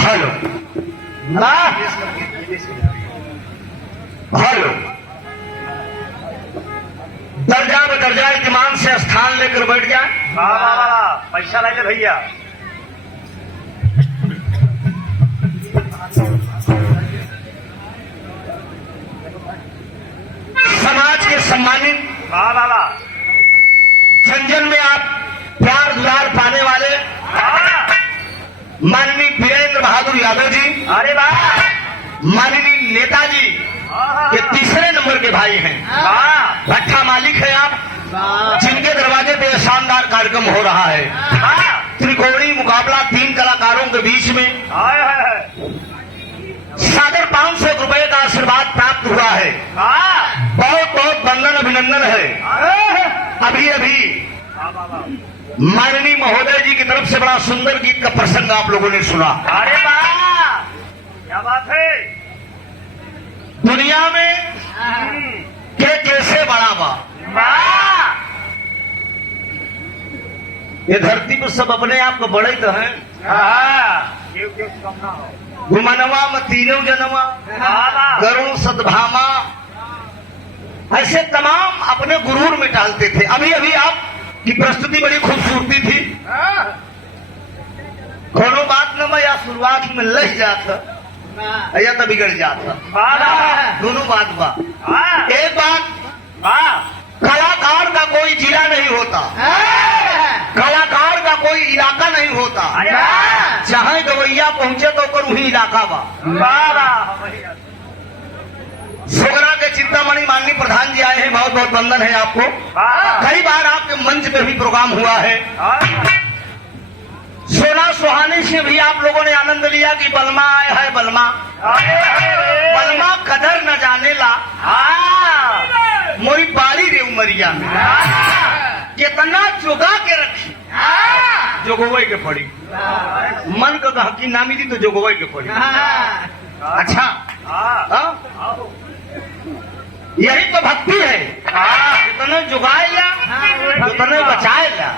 Hello hello. दर्जा बदर्जा इत्मीनान से स्थान लेकर बैठ जाए। पैसा ले ले भैया। समाज के सम्मानित जन में आप प्यार दुलार पाने वाले माननीय वीरेंद्र बहादुर यादव जी, अरे वाह, माननीय नेताजी के तीसरे नंबर के भाई हैं। भट्टा मालिक है आप, जिनके दरवाजे पे शानदार कार्यक्रम हो रहा है। त्रिकोणीय मुकाबला 3 कलाकारों के बीच में सादर 500 रुपए का आशीर्वाद प्राप्त हुआ है। बहुत बहुत वंदन अभिनंदन है। अभी अभी माननीय महोदय जी की तरफ से बड़ा सुंदर गीत का प्रसंग आप लोगों ने सुना। अरे वाह, क्या बात है। दुनिया में के कैसे बड़ा बा, ये धरती पर सब अपने आप को बड़े तो हैं। घुमनवा में तीनों जनवा, गरुण सद्भामा, ऐसे तमाम अपने गुरूर में डालते थे। अभी अभी आप की प्रस्तुति बड़ी खूबसूरती थी। कोनो बात न मैं या शुरुआत में लग जाता या तो बिगड़ जाता। दोनों बात बा। एक बात, कलाकार का कोई जिला नहीं होता, कलाकार का कोई इलाका नहीं होता। जहाँ गवैया पहुंचे तो कर वही इलाका बा। सोगरा के चिंतामणि माननीय प्रधान जी आए हैं, बहुत बहुत वंदन है आपको। कई बार आपके मंच पे भी प्रोग्राम हुआ है। सोना सुहानी से भी आप लोगों ने आनंद लिया कि बलमा आए है, बलमा बलमा कदर न जाने ला मोरी बाड़ी रे उमरिया में कितना जोगा के रखी, जोगोई के पड़ी। मन को गहकी ना मिली तो जोगोई के पड़ी। अच्छा, यही तो भक्ति है। जितने जुगाएगा उतने बचाएगा।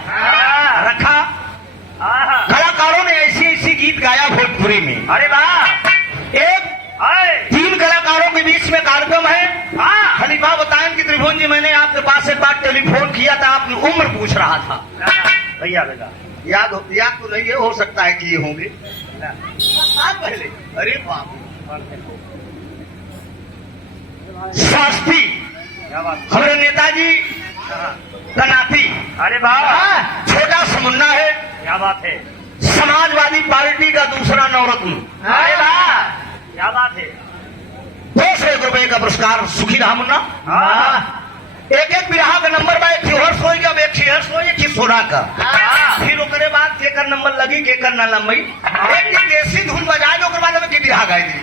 रखा कलाकारों ने ऐसी ऐसी गीत गाया भोजपुरी में। अरे वाह, एक 3 कलाकारों के बीच में कार्यक्रम है। खलीफा बताएं कि त्रिभुवन जी, मैंने आपके पास एक बार टेलीफोन किया था, आपकी उम्र पूछ रहा था। भैया बेटा याद तो नहीं है, हो सकता है कि ये होंगे साल पहले। अरे बाप, शास्त्री हमारे नेताजी का नाती। अरे वाह, छोटा सा मुन्ना है। क्या बात है। समाजवादी पार्टी का दूसरा नवरत्न। अरे वाह, क्या बात है। 200 रुपए का पुरस्कार। सुखी रहा मुन्ना। एक एक बिरहा का नंबर बा, एक हर सोई का, एक शेहर सोई, एक सोना का। फिर ओकरे बाद केकर नंबर लगी, केकर न लम्बई। एक देसी धुन बजाए तो बाद में बिरहा गाय दी।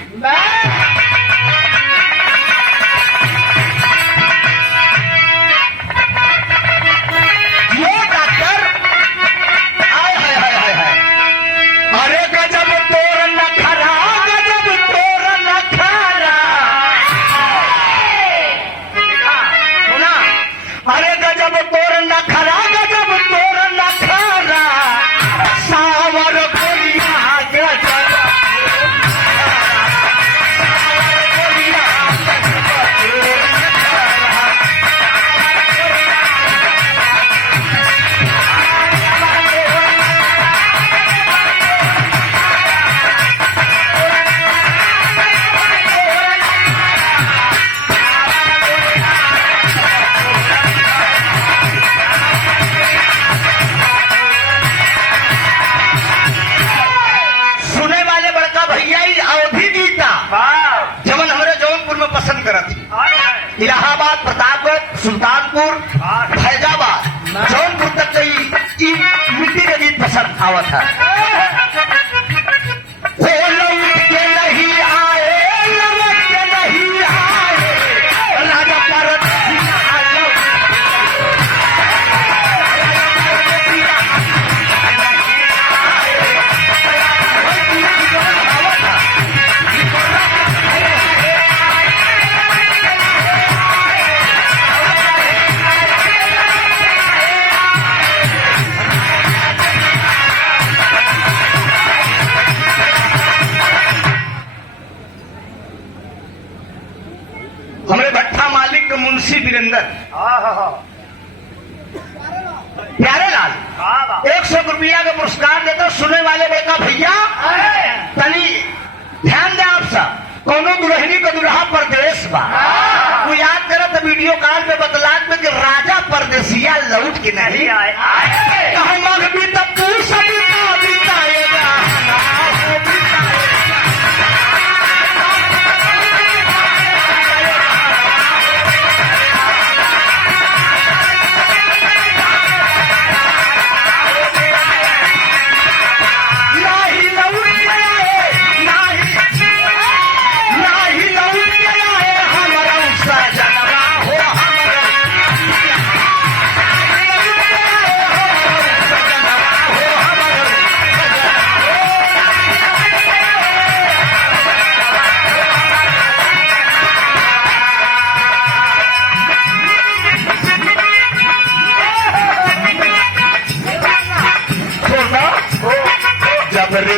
अरे गजब तोर नखरा, गजब तोर नखरा। सुना, अरे गजब तोर नखरा, गजब तोर नखरा। सावर कोलिया गजब मुंशी वीरेंद्र हाँ प्यारेलाल हाँ 100 रुपया का पुरस्कार देता। सुनने वाले बेटा भैया तनी ध्यान दे आप सब, कोनो दुल्हनी का दुल्हा परदेश बा, वो याद करत वीडियो कॉल पे बतलात में कि राजा परदेसिया लौट के नहीं आए कहूँ मग भी तब तू सभी बिताएगा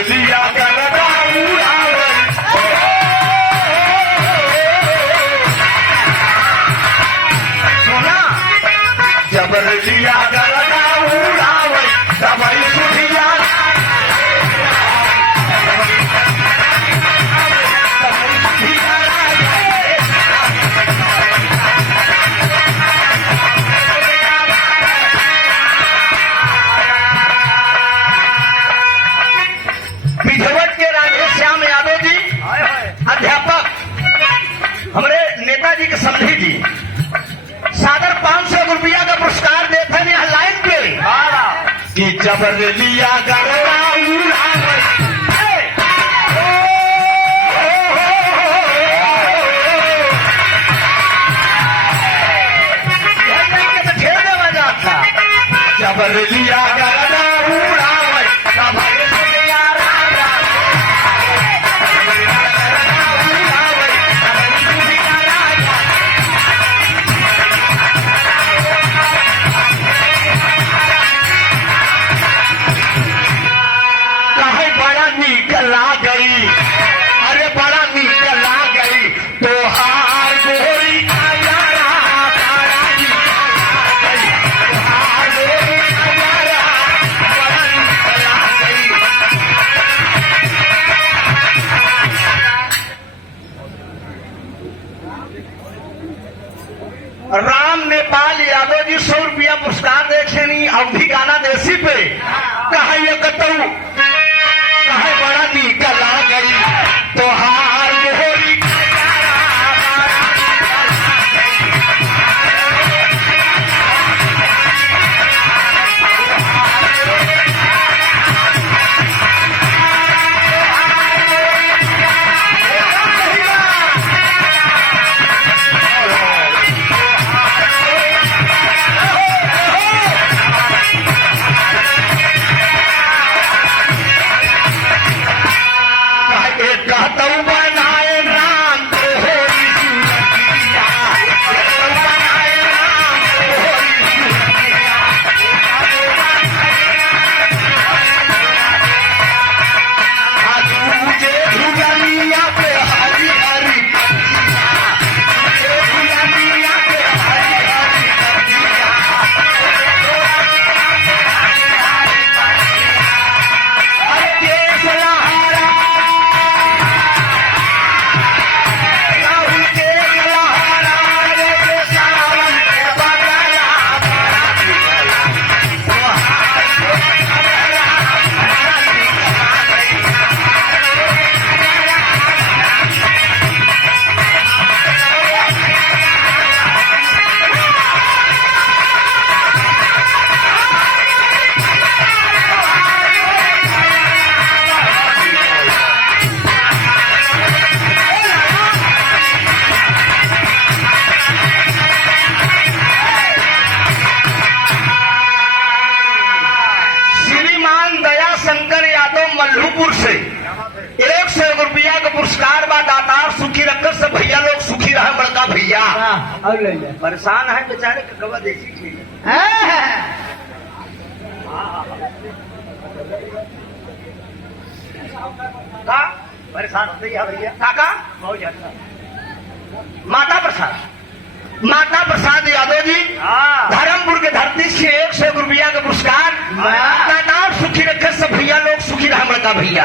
लिया जबर लिया गलना उड़ावल दवाई सुधिया बिझवट के राधे श्याम यादव जी अध्यापक हमारे नेताजी के समधी जी सादर 500 रुपया का पुरस्कार देते हैं लाइन पे कि जबर लिया गलना उड़ावल जबर लिया गलना उड़ावल दवाई सुधिया ला गई, अरे बड़ा निकला गई तो हार गोरी राम नेपाल यादव जी 100 रुपया पुरस्कार देखे नहीं अवधि गाना देसी पे कहा ये कतऊ कहे बड़ा निकला गई तो हार मोहरी मल्लूपुर से 100 रुपया का पुरस्कार बा दातार सुखी रखकर सब भैया लोग सुखी रहे बड़का भैया परेशान है बेचारे कवा देसी ठीक का परेशान होते ही भैया काका बहुत अच्छा माता प्रसाद माता प्रसाद यादव जी हाँ। धर्मपुर के धरती से 101 रुपया का पुरस्कार। नाम सुखी रखे सब भैया लोग सुखी रहा बड़का भैया।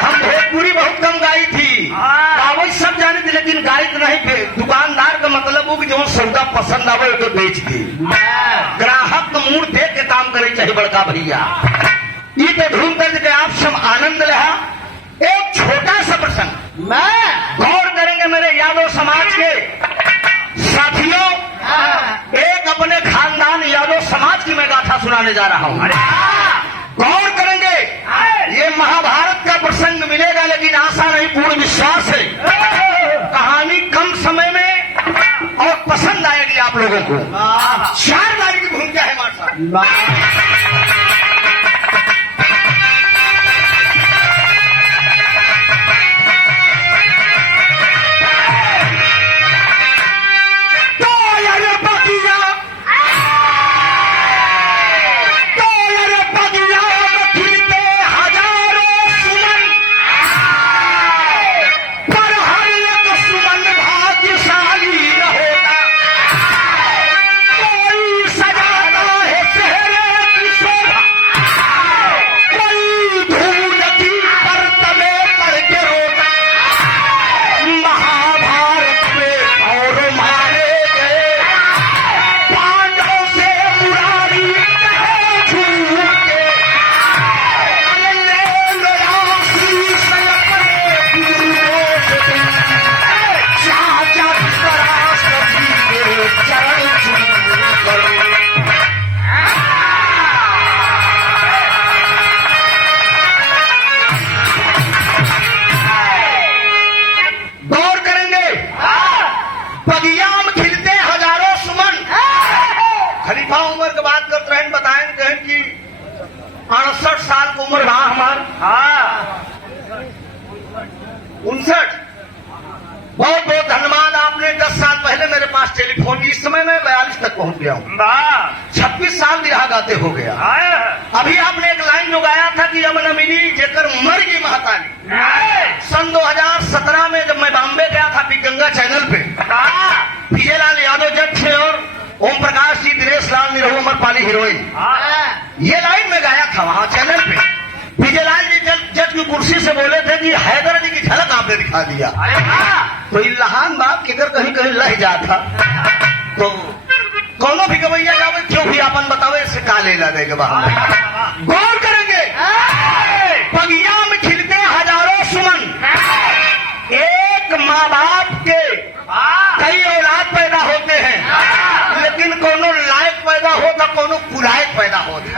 हम भोजपुरी बहुत कम गाई थी, कावज सब जाने थी, लेकिन गाई तो नहीं थे। दुकानदार का मतलब वो कि जो सौदा पसंद आवे तो बेच दी। ग्राहक को मूड देख के काम करे चाहिए बड़का भैया। ये तो धूम कर के आप सब आनंद रहा। एक छोटा सा प्रसंग मैं गौर करेंगे मेरे यादव समाज के साथियों। एक अपने खानदान यादव समाज की मैं गाथा सुनाने जा रहा हूँ। गौर करेंगे, ये महाभारत का प्रसंग मिलेगा, लेकिन आशा नहीं पूर्ण विश्वास है कहानी कम समय में और पसंद आएगी आप लोगों को। 4 बारी की भूमिका है हमारे साथ। उम्र की बात करते रहे, बताएं कहें कि 68 साल की उम्र रहा हमार। हाँ 59। बहुत बहुत धन्यवाद, आपने 10 साल पहले मेरे पास टेलीफोन, इस समय मैं 42 तक पहुंच गया हूँ। 26 साल बिरहा गाते हो गया। अभी आपने एक लाइन जो गाया था कि अब न मिली जेकर मर गई महाताली। सन 2017 में जब मैं बॉम्बे गया था गंगा चैनल पे, विजयलाल यादव जज थे और ओम प्रकाश जी, दिनेश लाल निरहू, अमरपाली हीरोइन, ये लाइन में गाया था वहाँ चैनल पे। विजयलाल जी जज की कुर्सी से बोले थे कि हैदर अली की झलक आपने दिखा दिया। तो इल्हान बाप किधर कहीं कहीं लह जाता, तो कौनो भी गवैया गावे क्यों भी आपन बतावे इससे का ले ला देगा बाहर। गौर करेंगे, पगिया में खिलते हजारों सुमन, एक माँ बाप के कई औलाद पैदा होते हैं, लेकिन कोनो लायक पैदा हो तो कोनो कुलायक पैदा होता।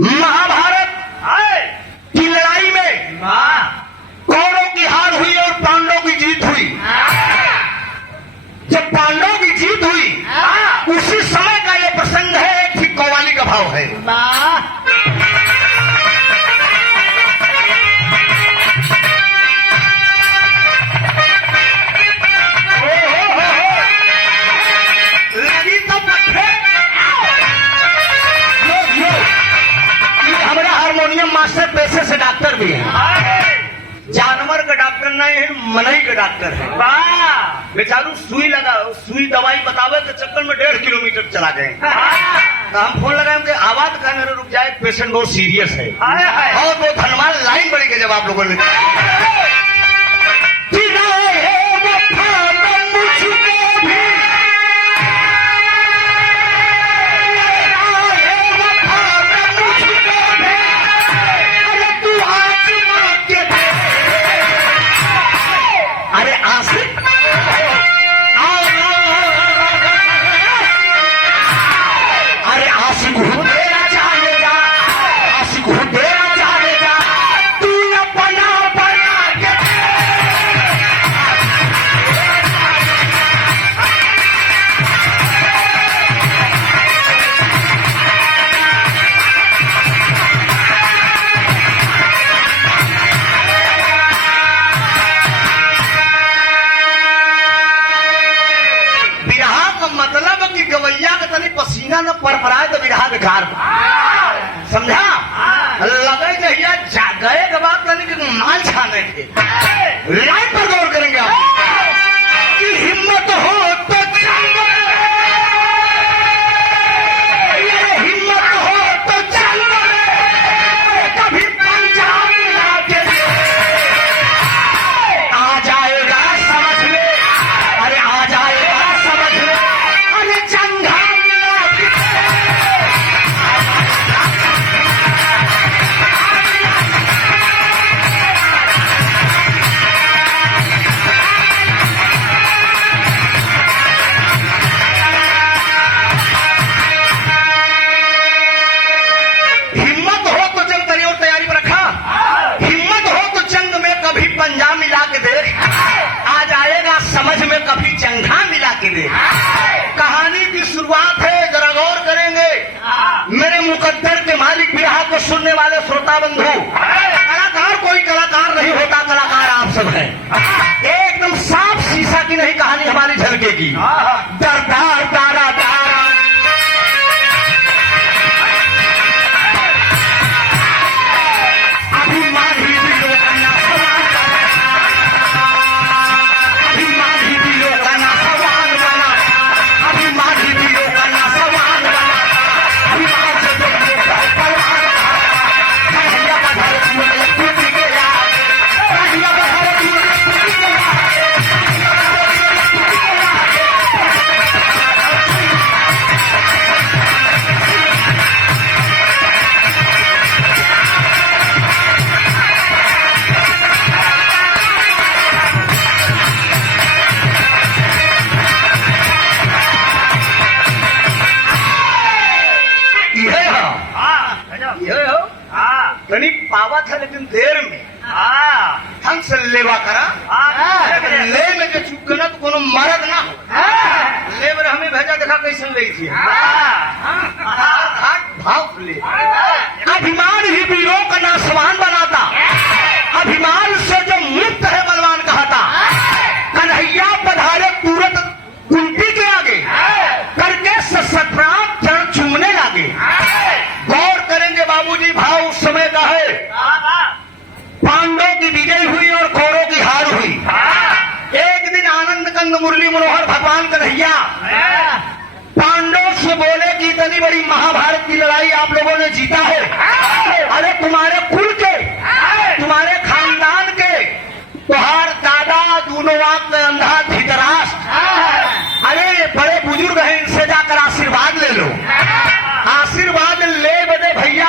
महाभारत की लड़ाई में कौरवों की हार हुई और पांडवों की जीत हुई। जब पांडवों की जीत हुई उसी समय का यह प्रसंग है, ठीक कव्वाली का भाव है। लगी तो हमारा हारमोनियम मास्टर पैसे से डॉक्टर भी है, जानवर का डॉक्टर नहीं है, मनई का डॉक्टर है। बेचारू सुई लगा, सुई दवाई बतावे के चक्कर में 1.5 किलोमीटर चला गए। तो हम फोन लगाए कि आवाज का मेरे रुक जाए, पेशेंट बहुत सीरियस है। और वो धन्यवाद लाइन बड़ी के जब आप लोगों ने पसीना न परपराए तो विरहा बेकार समझा। लगे नहीं गए के बाद माल छाने थे। लाइन पर गौर करेंगे आप कि हिम्मत हो श्रोता बंधु, कलाकार कोई कलाकार नहीं होता, कलाकार आप सब हैं। एकदम साफ शीशा की नहीं कहानी हमारी झलकेगी। दरदार तारा तारा अभिमान ही दिलों का ना सवाल बना, अभिमान ही दिलों का ना सवाल बना, अभिमान ही दिलों का ना सवाल बना, अभिमान से जो परवान कन्हैया का घर में टूट गया, कन्हैया का घर में टूट गया। तनी पावा था लेकिन देर में हम से लेवा करा ले में के चुप करना तो कोनो मरद ना हो। लेबर हमें भेजा देखा कैसे ले थी भाव ले अभिमान ही वीरों का ना समान बनाता, अभिमान से जो मुक्त है बलवान कहता। कन्हैया पधारे तुरंत कुंती के आगे करके सत्संग चरण चूमने लगे। गौर करेंगे बाबूजी, भाव उस समय का है। पांडवों की विजय हुई और कौरवों की हार हुई। एक दिन आनंद कंद मुरली मनोहर भगवान कन्हैया पांडवों से बोले कि इतनी बड़ी महाभारत की लड़ाई आप लोगों ने जीता है, अरे तुम्हारे कुल के, तुम्हारे खानदान के, तुम्हार दादा दूनों के अंधा धृतराष्ट्र, अरे बड़े बुजुर्ग हैं, इनसे जाकर आशीर्वाद ले लो। आशीर्वाद ले बदे भैया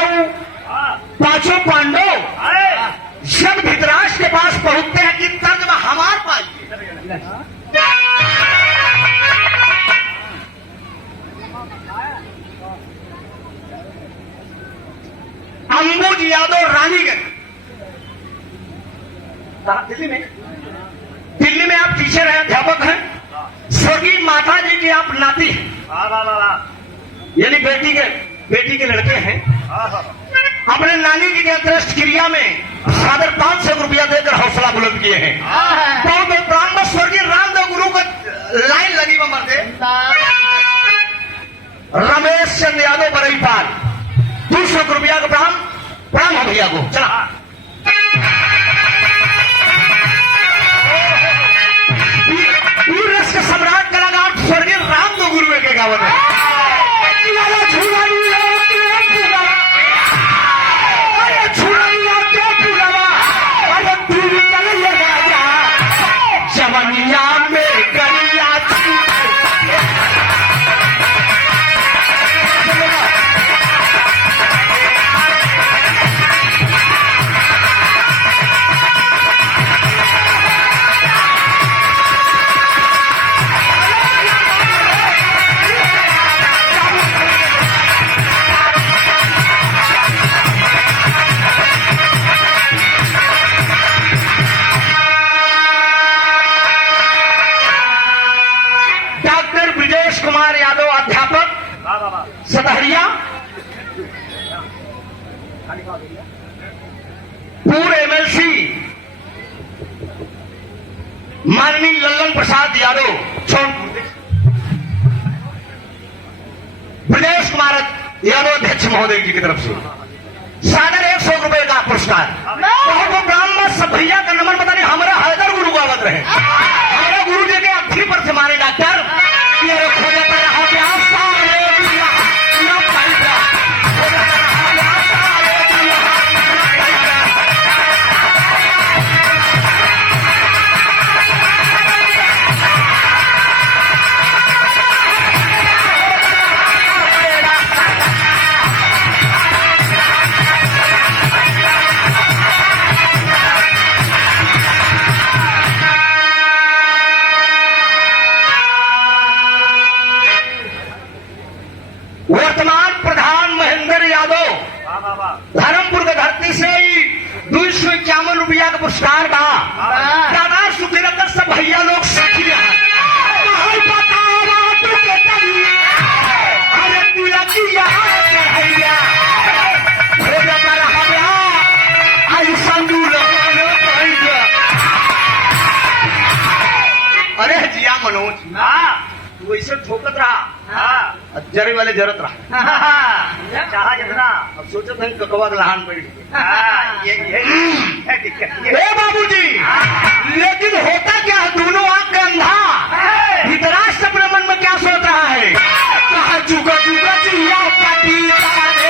पांचों पांडव जब धृतराष्ट्र के पास पहुंचते हैं कि तर्जमा हमार पास अंबुज यादव रानीगंज दिल्ली में आप टीचर हैं, अध्यापक हैं। स्वर्गीय माता जी की आप नाती हैं, यानी बेटी के लड़के हैं। अपने नानी जी के अंत्येष्टि क्रिया में सादर 500 रुपया देकर हौसला बुलंद किए हैं। तो प्राण में स्वर्गीय रामदेव गुरु का लाइन लगी वो मर्दे रमेश चंद्र यादव बरईपाल 200 रुपया का प्रणाम हो भैया को। चला रस के सम्राट कलाकार स्वर्गीय रामदेव गुरु के गावत है। जवनिया में गरिया कुमार यादव अध्यापक सतहरिया, पूर्व एमएलसी माननीय लल्लन प्रसाद यादव छोटपुर, ब्रजेश कुमार यादव अध्यक्ष महोदय जी की तरफ से सादर 100 रुपए का पुरस्कार। बहुत ब्राह्मण सब भैया का नंबर बता रहे हमारा हैदर गुरु का आवत रहे। हमारे गुरु जी के अर्थी पर से मारे डॉक्टर वर्तमान प्रधान महेंद्र यादव धर्मपुर के धरती से ही 251 रुपया का पुरस्कार बा। दादा सुखी रखकर सब भैया लोग साथी अरे नोच हाँ तू ऐसे ठोकत रहा हाँ जरे वाले जरत रहा चाहा जितना अब सोचत नहीं ककवा लहान पड़ी ये दिक्कत ये ए बाबूजी लेकिन होता क्या है दोनों आंख का अंधा धृतराष्ट्र अपने मन में क्या सोच रहा है कहा चुका चुका चिया पाटी तारे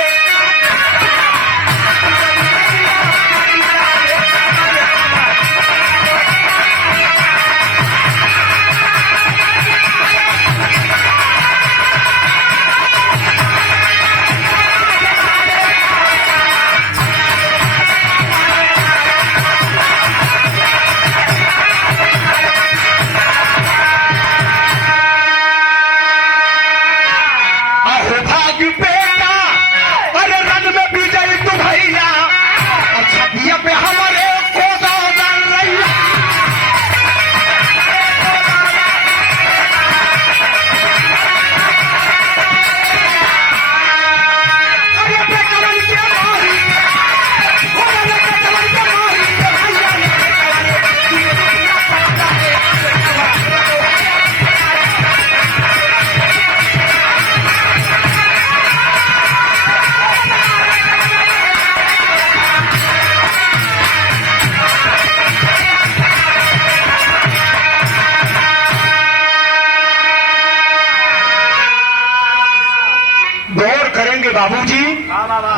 बाबूजी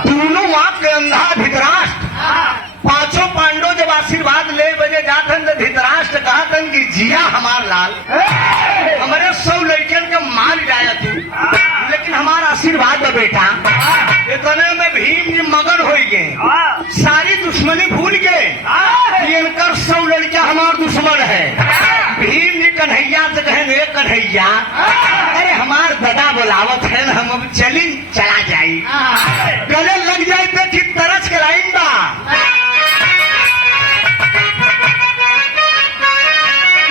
दोनों आंख के अंधा धृतराष्ट्र पांचों पांडव जब आशीर्वाद ले बजे जाथन तो धृतराष्ट्र कहतन कि जिया हमार लाल हमारे 100 लड़कियन के मार जाया तू लेकिन हमारा आशीर्वाद है बेटा इतने में भीम जी मगन हो गए सारी दुश्मनी भूल गए इनकर 100 लड़कियां हमार दुश्मन है भीम जी कन्हैया से कहेंगे कन्हैया अरे हमार दादा बुलावत है हम अब चली चला जाई गले लग जाए तो कि तरस के लाइन बा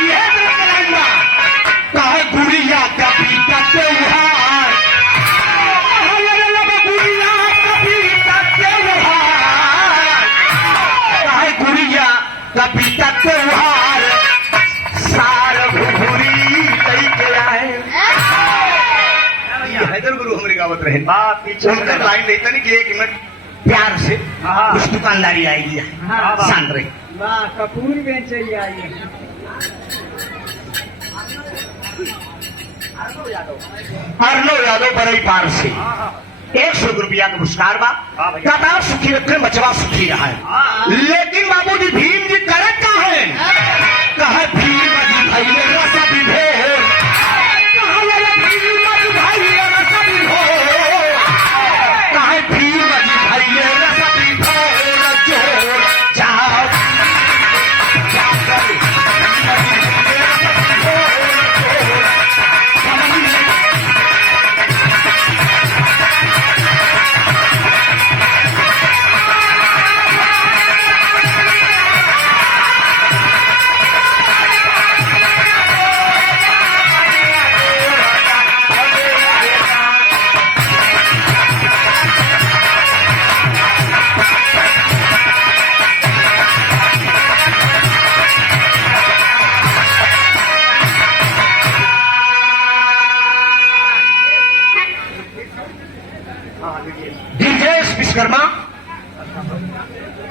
यह तरस के लाइन बा कहे गुड़िया का पीता त्योहार गुड़िया का पीता त्योहार कहे गुड़िया का पीता त्योहार सार घुघुरी लेके आए हैदर गुरु हमारे गावत रहे पीछे लाइन देता नहीं कि 1 मिनट प्यार से कुछ दुकानदारी आएगी शांत रही कपूर बेचे आई अर्नव यादव बरई पार से 100 रुपया का पुरस्कार बा कतार सुखी रखे बचवा सुखी रहा है लेकिन बाबूजी भीम जी करत का है कहे भीम जी भाई रसा विभोर विश्वकर्मा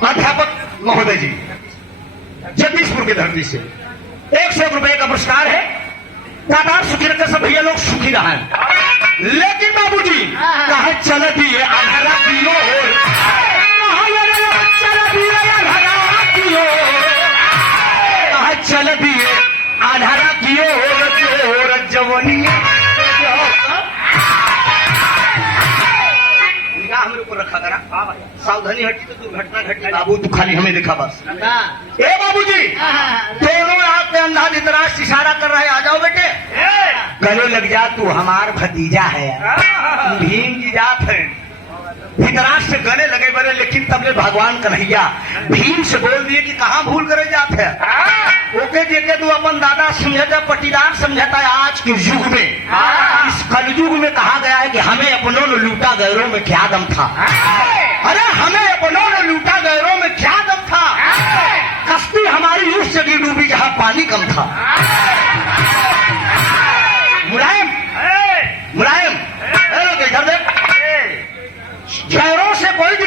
अध्यापक महोदय जी जगदीशपुर की धरती से 100 रुपए का पुरस्कार है कतार सुखी रखकर सब भैया लोग सुखी रहा है लेकिन बाबूजी कहा चल दिए अंधारा पियो कहा चल दिए आधारा कियो और जवनी हमारे ऊपर रखा करा सावधानी हटी तो दुर्घटना घटना बाबू तू खाली हमें देखा बस ए बाबूजी दोनों आंख पे अंधा धृतराष्ट्र इशारा कर रहा है आ जाओ बेटे गले लग जा तू हमार भतीजा है भीम की जात है धृतराष्ट्र गले लगे बड़े लेकिन तबले भगवान कन्हैया भीम से बोल दिए कि कहाँ भूल करे जात है ओके देखे तू अपन दादा समझता पटीदार समझता है आज के युग में इस कलयुग में कहा गया है कि हमें अपनों ने लूटा गैरों में क्या दम था अरे हमें अपनों ने लूटा गैरों में क्या दम था कश्ती हमारी उस जगह डूबी जहाँ पानी कम था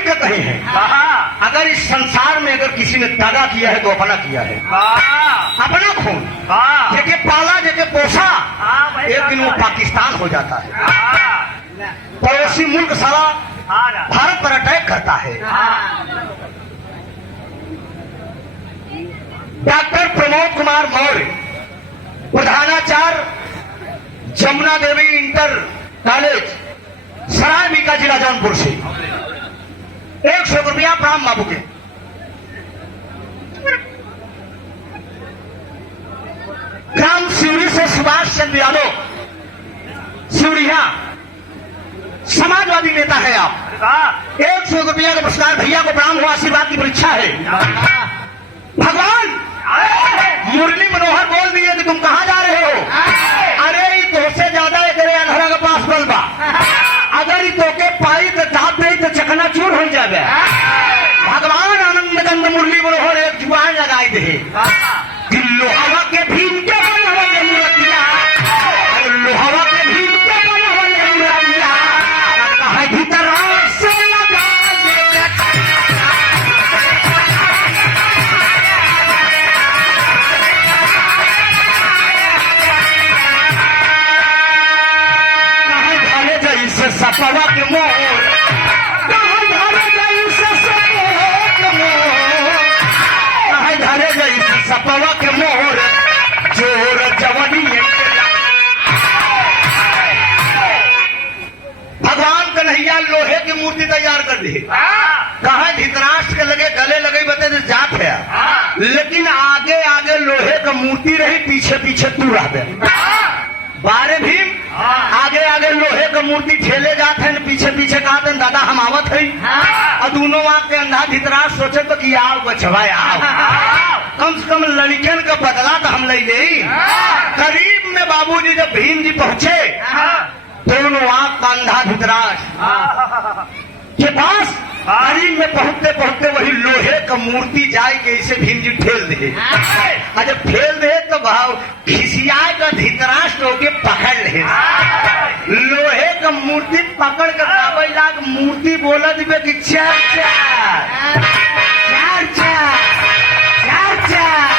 के कहे हैं, अगर इस संसार में अगर किसी ने दागा किया है तो अपना किया है, अपना खून जेके पाला जेके पोसा, एक दिन वो पाकिस्तान हो जाता है। पड़ोसी मुल्क सारा भारत पर अटैक करता है। डॉक्टर प्रमोद कुमार मौर्य, प्रधानाचार्य जमुना देवी इंटर कॉलेज, सरायबिका जिला जौनपुर से 100 रुपया प्राम बाबू के। ग्राम सिवड़ी से सुभाष चंद्र यादव, सिवड़िया, समाजवादी नेता है आप। 100 रुपया का पुरस्कार भैया को प्रणाम हो, आशीर्वाद की परीक्षा है। भगवान मुरली मनोहर बोल दिए कि तुम कहाँ जा रहे हो? अरे तुमसे ज्यादा तेरे अंधरा के पास बल बा, अगर तोके पाई तो दाब दे तो चकना चूर हो जाए। भगवान आनंद गंद मुरली मनोहर एक जुबान लगाई दे, लोहावा के भीम के बनवल मूर्तिया, लोहावा के भीम के बनवल मूर्तिया, कहे भीतर से लगा सपवा के मोर, कहाँ धरे जैसे सपवा के मोर, कहाँ धरे जैसे सपवा के मोर, जोर जवानी भगवान कन्हैया लोहे की मूर्ति तैयार कर दी। कहा धृतराष्ट्र के लगे गले लगे बते तो जात है, लेकिन आगे आगे लोहे का मूर्ति रही, पीछे पीछे तू रह गए। बारे भीम आगे आगे लोहे का मूर्ति ठेले जाते हैं, पीछे पीछे कहते हैं दादा हम आवत है। और दोनों आंख के अंधा धृतराष्ट्र सोचे तो कि आओ बचवा आओ, कम से कम लड़कियन का बदला तो हम ले ले। करीब में बाबूजी जब भीम जी पहुंचे, दोनों आंख का अंधा धृतराष्ट्र के पास करीब में पहुंचते पहुंचते वही लोहे का मूर्ति जाए के इसे भीम जी ठेल दे। और जब ठेल दे तो भाव खिसियाए का धृतराष्ट्र होके पकड़ ले, लोहे का मूर्ति पकड़ कर बाबा लाग मूर्ति बोला दिबे कि चार चार चार चार चार।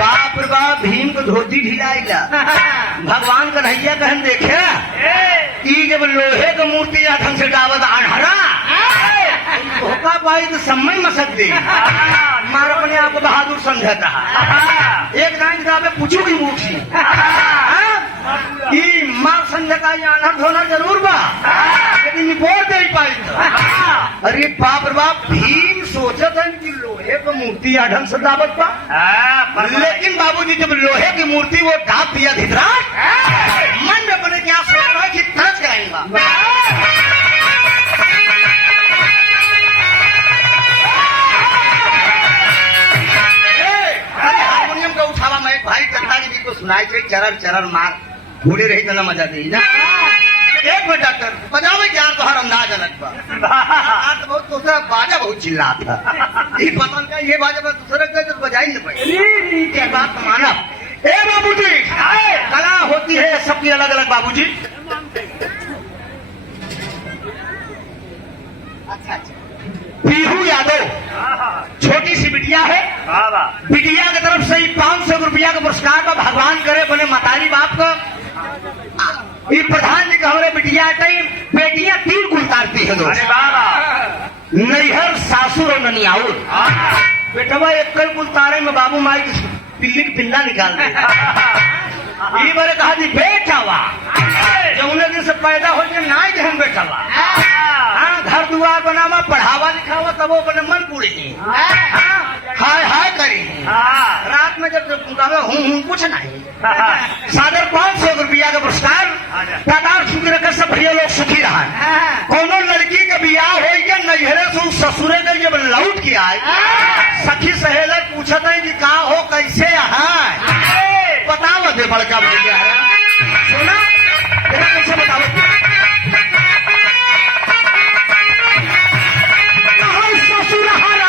बाप रे बाप, भीम को धोती ढिलाएगा। भगवान कन्हैया कहन देखे कि जब लोहे का मूर्ति या ढंग से डावत अनहरा धोखा पाई तो समय मसक दे, मार अपने आप को बहादुर समझता है। एक नाइन किताबे पूछू की मूर्ति मार समझता अनहर धोना जरूर बा, लेकिन निपोर दे पाई तो। अरे बाप रे बाप, भीम सोचत है कि लोहे का मूर्ति या ढंग से दावत पा, लेकिन बाबूजी जब लोहे की मूर्ति वो दाब दिया धृतराष्ट्र, मन में अपने क्या सोच रहा है कि तरस जाएगा। हारमोनियम का उठावा मैं भाई चंदा जी को सुनाई चाहिए, चरर चरर मार भूले रही तो ना मजा दी ना। एक मिनट डॉक्टर बजावे यार, तो हर अंदाज अलग बा। तो बहुत दूसरा बाजा बहुत चिल्ला था, ये पसंद का ये बाजा पर दूसरा तो बजा ही नहीं पाई। ये बात तो माना। ए बाबूजी, कला होती है सबकी अलग अलग बाबूजी। अच्छा अच्छा, पीहू यादव छोटी सी बिटिया है, बिटिया की तरफ से 500 रुपया का पुरस्कार का भगवान करे बने मतारी बाप को। ये प्रधान जी का हमारे बिटिया बेटियां 3 कुल उतारती है, नैहर सासुर और ननियाउर। बेटवा एक कल कुल तारे में बाबू माई की पिल्ली की पिल्ला निकाल दे। ये बारे कहा जी बेटावा जौने दिन से पैदा हो के नाई जहन बेटावा, घर दुआर बनावा पढ़ावा लिखावा तब वो बने मन पूरी हाय हाय करी। रात में जब हूँ कुछ नहीं, सादर 500 रुपया का पुरस्कार दादार सुखी रखकर सब भैया लोग सुखी रहा। कोनो लड़की का बियाह हो गया नैहरे से ससुरे का जब लौट के आए, सखी सहेले पूछत है कि का हो कैसे यहाँ बताओ दे बड़का भैया है सुना कैसे बताओ। ससुर हरा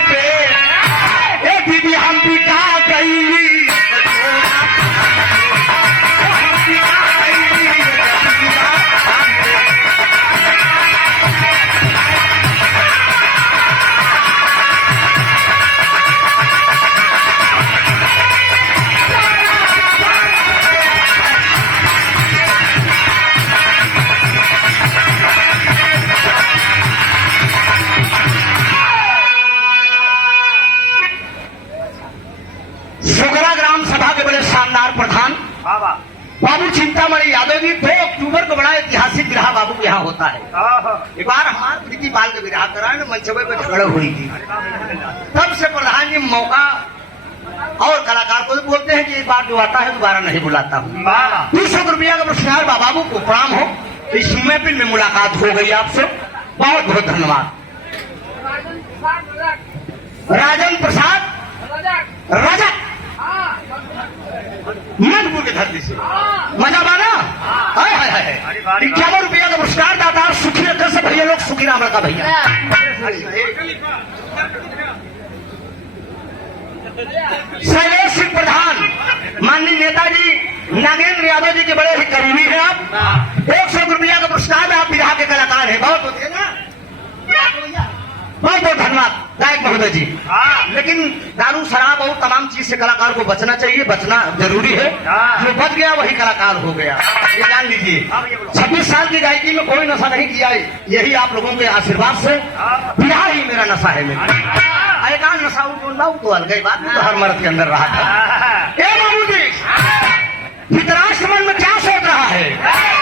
पे बाबू चिंतामणि यादव जी 2 अक्टूबर को बड़ा ऐतिहासिक विवाह बाबू के यहाँ होता है। एक बार हमारे प्रीति पाल का विवाह करा न मंचवे पे झगड़ हुई थी। तब से प्रधान जी मौका और कलाकार को भी बोलते हैं कि एक बार जो आता है दोबारा नहीं बुलाता हूँ। 200 रुपया का पुरस्कार बाबू को प्रणाम हो। इस महफिल में मुलाकात हो गई आपसे, बहुत बहुत धन्यवाद। राजन प्रसाद रजक मनपुर की धरती से मजा माना। 51 रुपया का पुरस्कार दाता सुखी अक्कर से भैया लोग सुखी राम का भैया। शैलेश सिंह प्रधान माननीय नेताजी नागेंद्र यादव जी के बड़े ही करीबी हैं आप। 100 रुपया का पुरस्कार आप बिहार के कलाकार हैं। बहुत होते हैं ना, बहुत बहुत धन्यवाद गायक महोदय जी। लेकिन दारू शराब और तमाम चीज से कलाकार को बचना चाहिए, बचना जरूरी है। जो बच गया वही कलाकार हो गया, ये जान लीजिए। 26 साल की गायकी में कोई नशा नहीं किया, यही आप लोगों के आशीर्वाद से बिहार ही मेरा नशा है। मेरा एक नशा तो अलग बात तो हर मर्द के अंदर रहा था। बाबू जी धृतराष्ट्र मन में क्या सोच रहा है?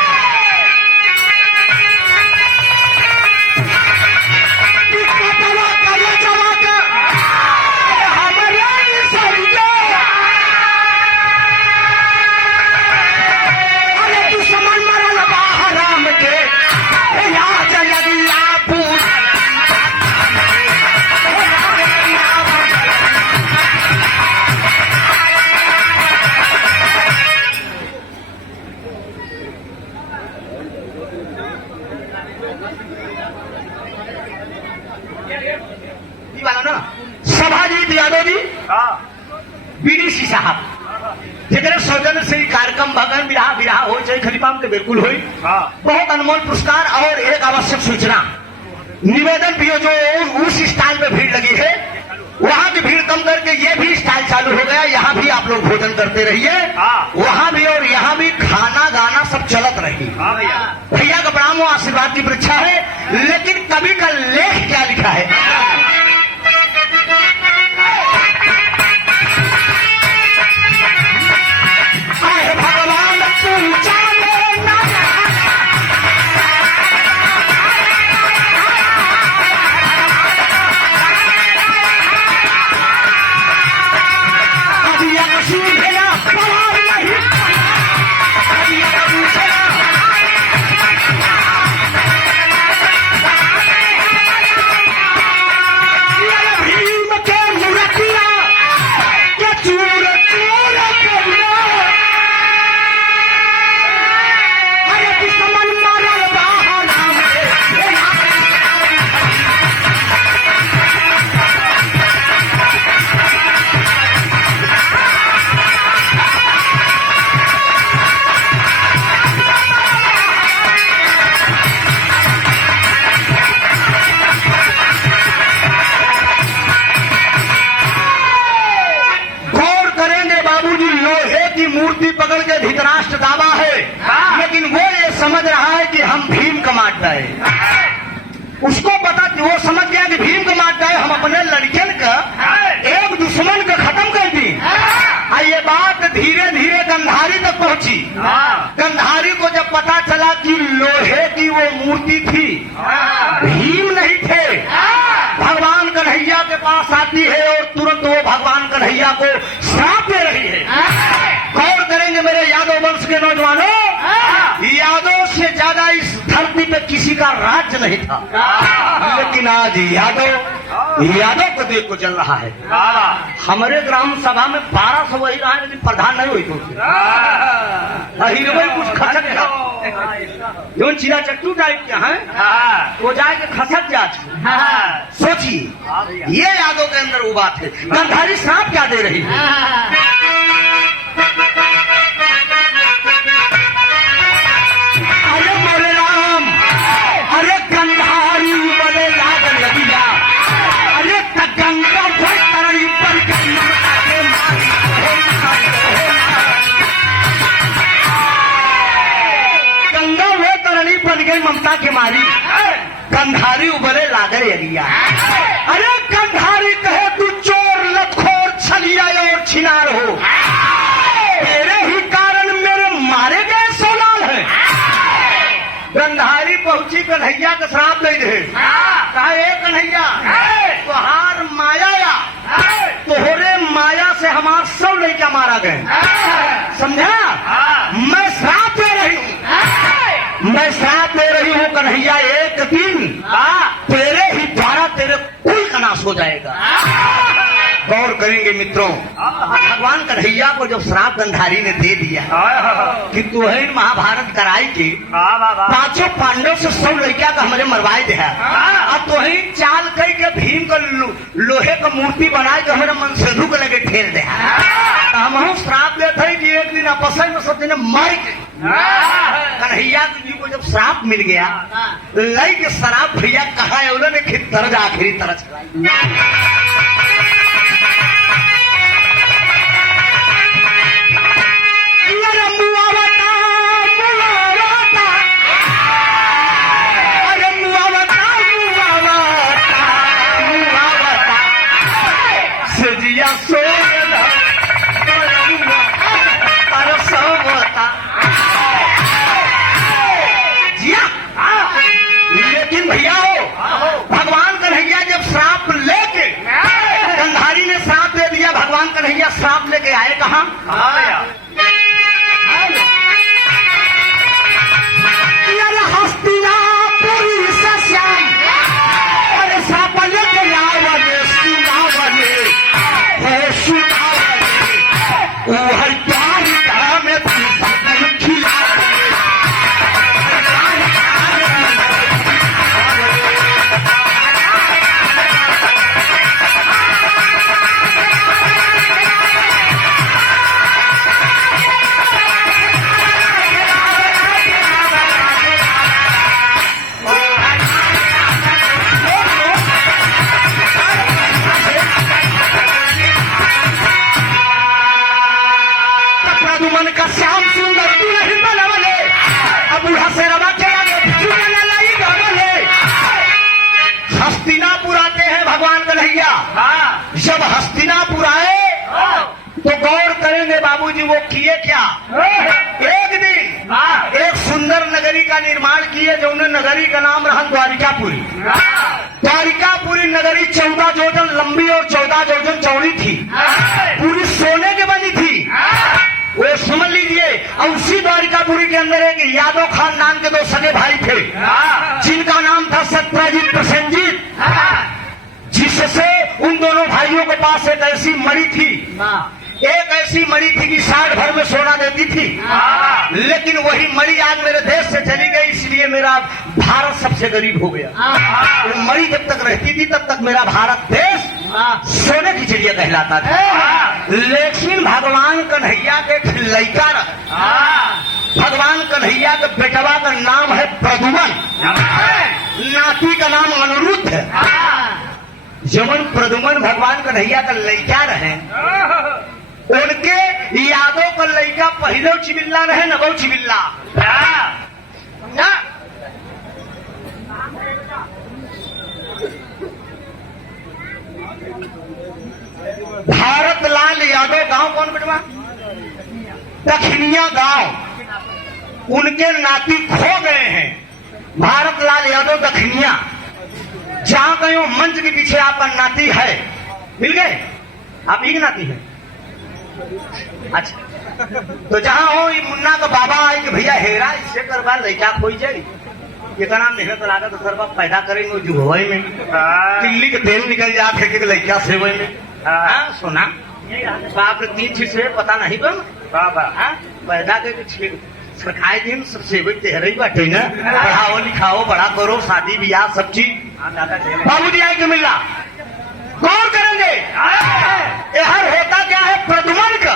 सभाजीत यादव जी बीडीसी साहब जगह सौजन्य से कार्यक्रम भगन विराह हो चाहे खरीपाम के बिल्कुल हुई। बहुत अनमोल पुरस्कार और एक आवश्यक सूचना निवेदन भी हो, जो उस स्टाइल में भीड़ लगी है वहाँ की भीड़ कम करके ये भी स्टाइल चालू हो गया। यहाँ भी आप लोग भोजन करते रहिए, वहाँ भी और यहाँ भी खाना गाना सब चलत रही। भैया का प्रणाम आशीर्वाद की परीक्षा है। लेकिन कवि का लेख क्या लिखा है? भगवान पूछा मूर्ति पकड़ के धृतराष्ट्र दावा है, लेकिन वो ये समझ रहा है कि हम भीम का मारता है। उसको पता कि वो समझ गया कि भीम का मारता है, हम अपने लड़कन का एक दुश्मन को खत्म कर दी। ये बात धीरे धीरे गंधारी तक पहुंची। गंधारी को जब पता चला कि लोहे की वो मूर्ति थी, भीम नहीं थे, भगवान कन्हैया के पास आती है और तुरंत वो भगवान कन्हैया को श्राप दे रही है। गौर करेंगे मेरे यादव वंश के नौजवानों, यादव से ज्यादा इस धरती पे किसी का राज्य नहीं था, लेकिन आज यादव को देख को चल रहा है। हमारे ग्राम सभा में 1200 वही रहा है, लेकिन प्रधान नहीं हुई तो कुछ खसक जो चिरा चट्टू टाइप के हैं वो जाके खसक जा। सोचिए ये यादव के अंदर वो बात है। गंधारी सांप क्या दे रही है? अरे मोरे राम, अरे गंधारी बड़े लागल लगिया, अरे गंगा तरणी पर गंगा वो तरणी बन गई ममता के मारी, गंधारी उबले लागल अगिया। अरे गंधारी कहे तू चोर लतखोर छलिया और छिनार हो, तेरे ही कारण मेरे मारे गंधारी पहुंची कन्हैया के श्राप दे दे। कहा ए कन्हैया तुहार माया या तोहरे माया से हमार सब लड़का मारा गए, समझा? मैं श्राप दे रही हूँ, मैं श्राप दे रही हूँ कन्हैया, एक दिन तेरे ही द्वारा तेरे कुल का नाश हो जाएगा। गौर करेंगे मित्रों, भगवान कन्हैया को जब श्राप गंधारी ने दे दिया कि तुहरी महाभारत कराई की पांचों पांडव से सब लड़का का हमारे मरवाई दे, और तुही चाल कई के भीम का लोहे का मूर्ति बनाए के हमारे मन से धुक लगे ठेल दे। हम श्राप देते कि एक दिन आपस में सब दिन मर के कन्हैया जी को जब श्राप मिल गया, लई के शराब भैया कहा है उन्होंने तरज आखिरी तरह चलाई। लेकिन भैया हो, भगवान कन्हैया जब श्राप लेके गंधारी ने श्राप दे दिया, भगवान कन्हैया श्राप लेके आए कहाँ? हस्तिनापुरी से श्याम और श्राप लेके आवने सुनावने है सुनावने वो हर प्यार में खिला का श्याम सुंदर तू नहीं बनवले, अब बूढ़ा से रवा के हस्तिनापुर आते हैं भगवान कन्हैया। जब हस्तिनापुर आए तो गौर करेंगे बाबूजी वो किए क्या? एक दिन एक सुंदर नगरी का निर्माण किए, जो उन्हें नगरी का नाम रहा द्वारिकापुरी। द्वारिकापुरी नगरी 14 जोजन लंबी और 14 जोजन चौड़ी थी, पूरी सोने की बनी थी, वो समझ लीजिए। और उसी द्वारिकापुरी के अंदर एक यादव खानदान के दो सगे भाई थे, जिनका नाम था सत्यजीत प्रसेनजीत, जिससे उन दोनों भाइयों के पास एक ऐसी मणि थी, एक ऐसी मणि थी कि 60 भर में सोना देती थी। लेकिन वही मणि आज मेरे देश से चली गई, इसलिए मेरा भारत सबसे गरीब हो गया। वो मणि जब तक रहती थी तब तक मेरा भारत देश सोने की चिड़िया कहलाता था। लेकिन भगवान कन्हैया के लड़का भगवान कन्हैया के बेटवा का नाम है प्रदुमन, नाती का नाम अनिरुद्ध है। जमन प्रदुमन भगवान कन्हैया का लड़का रहे, उनके यादों का लड़का पहले चिबिल्ला रहे नबो चिबिल्ला। भारत लाल यादव गांव कौन बेटवा? दक्षिणिया गांव। उनके नाती खो गए हैं। भारत लाल यादव दक्षिणिया जहां कहीं मंच के पीछे आपका नाती है, मिल गए? आप ही के नाती हैं? अच्छा, तो जहां हो ये मुन्ना का बाबा आए कि भैया हेरा इससे करवा लड़का खोई जाए, ये का नाम मेहनत लागत तो सरबा पैदा करेंगे जुहवई में, दिल्ली के तेल निकल जाते कि लड़का सेवई में। सोना बाप रे 3 चीज से पता नहीं बन बाबा पैदा करके सरखाई दिन सब सेवई तेहरे बाटे न, पढ़ाओ लिखाओ बड़ा करो, शादी ब्याह सब चीज बाबूजी आए के मिला। गौर करेंगे हर होता क्या है? प्रदुमन का,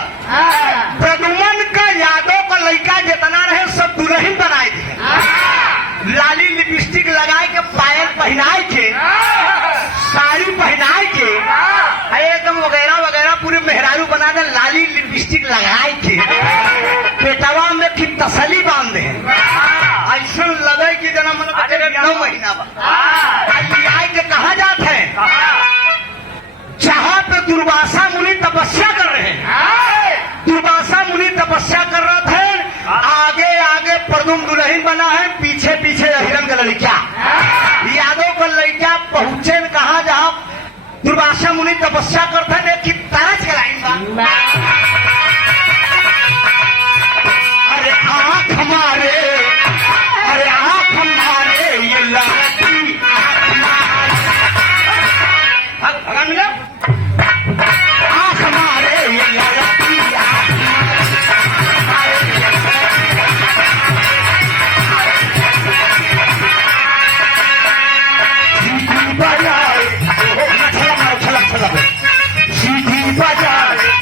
प्रदुमन का यादव का लड़का जितना रहे सब दुल्हन बनाए थे, लाली लिपस्टिक लगाए के, पायल पहनाए के, साड़ी पहनाए के, एकदम वगैरह वगैरह पूरे मेहरारू बना दे, लाली लिपस्टिक लगाए के, पेटवा में की तसली बांध दे, ऐसा लगे कि जना मन 9 महीना आए के कहा जाते हैं जहां पे दुर्वासा मुनि तपस्या कर रहे हैं। दुर्वासा मुनि तपस्या कर रहे थे, आगे आगे प्रदुम दुल्हन बना है, पीछे पीछे लड़का यादव का लड़का पहुंचे कहा जहाँ दुर्वासा मुनि तपस्या करता ने कि तरस के लाइन बा अरे आँख मारे ये लड़की भगवान मिला आँख मारे ये लड़की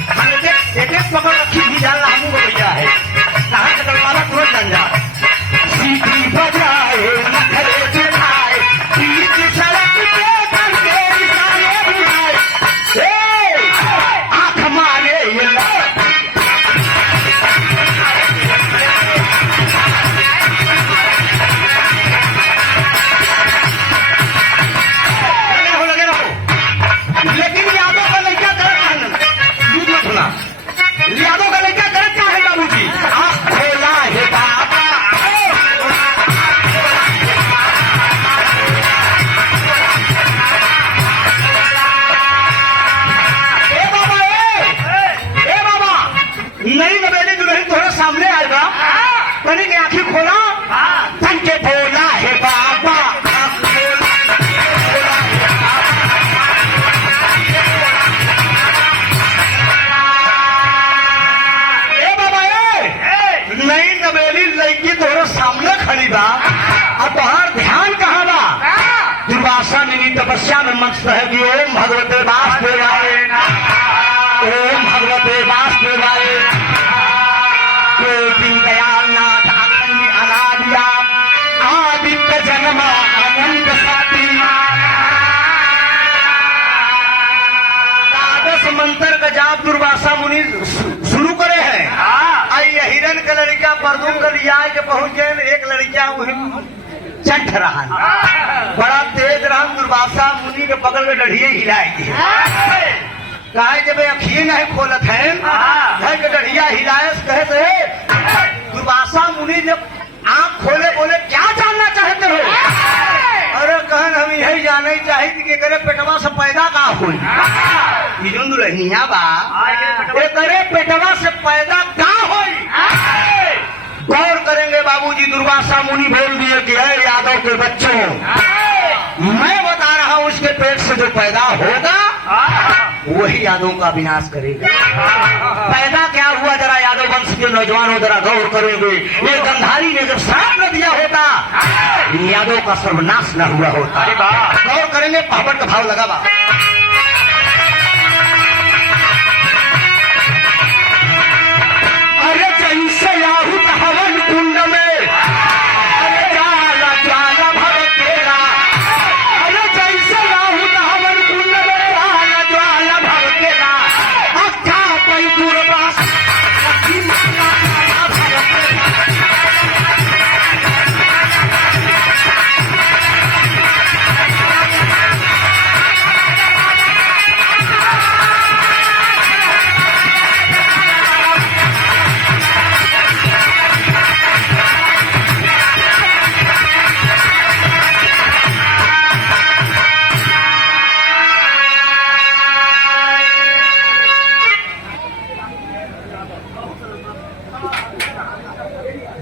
पकड़ रखी भी जान हमू को भैया है कहाँ से करवाना तुरंत जान जा सीधी बजाए नखरे चढ़ाए बीच सड़क पे करके इशारे बुलाए आँख मारे ये लगे रहो लेकिन यादों का लड़का गलत युद्ध मत होना यादों का लड़का गलत क्या है बाबूजी आँख खोला है बाबा ए बाबा नई नवेली दुल्हन तुम्हारे सामने आएगा मैंने की आंखें खोला तन के बोला है बाबा नई नवेली लड़की तोहरे सामने खड़ी बा और तोहार ध्यान कहाँ बा दुर्वासा मुनि तपस्या में मस्त है कि ओम भगवते वासुदेवाय ओम भगवते वासुदेवाय कोटि दयालनाथ अखंड अनादिया आदित्य जन्म अनंत साथी द्वादश मंत्र का जाप दुर्वासा मुनि शुरू करे हैं आई हिरन का लड़का परदूम का लिया के पहुंच गए एक लड़का वही चट रहा बड़ा तेज रहा दुर्वासा मुनि के बगल में डढ़िए हिलाएगी कहे जब अखिए नहीं खोलत है कि डढ़िया हिलाए कहे से दुर्वासा मुनि जब आँख खोले बोले क्या जानना चाहते हो अरे कहन हम यही जाने चाहिए कि करे पेटवा से पैदा का हुई जो दुल्हनिया बा करे पेटवा से पैदा का हुई गौर करेंगे बाबूजी दुर्वासा मुनि बोल दिए कि है यादव के बच्चों मैं बता रहा हूँ उसके पेट से जो पैदा होगा वही यादव का विनाश करेगा पैदा क्या हुआ जरा यादव वंश के नौजवानों जरा गौर करेंगे ये गंधारी ने जब श्राप न दिया होता यादव का सर्वनाश न हुआ होता गौर करेंगे पापड़ का भाव लगा बा अरे जैसे याहूत हवन कुंड में अरे ज्वाला ज्वाला भड़केगा अरे जैसे याहूत हवन कुंड में ज्वाला ज्वाला भड़केगा अक्का पै दुर्वास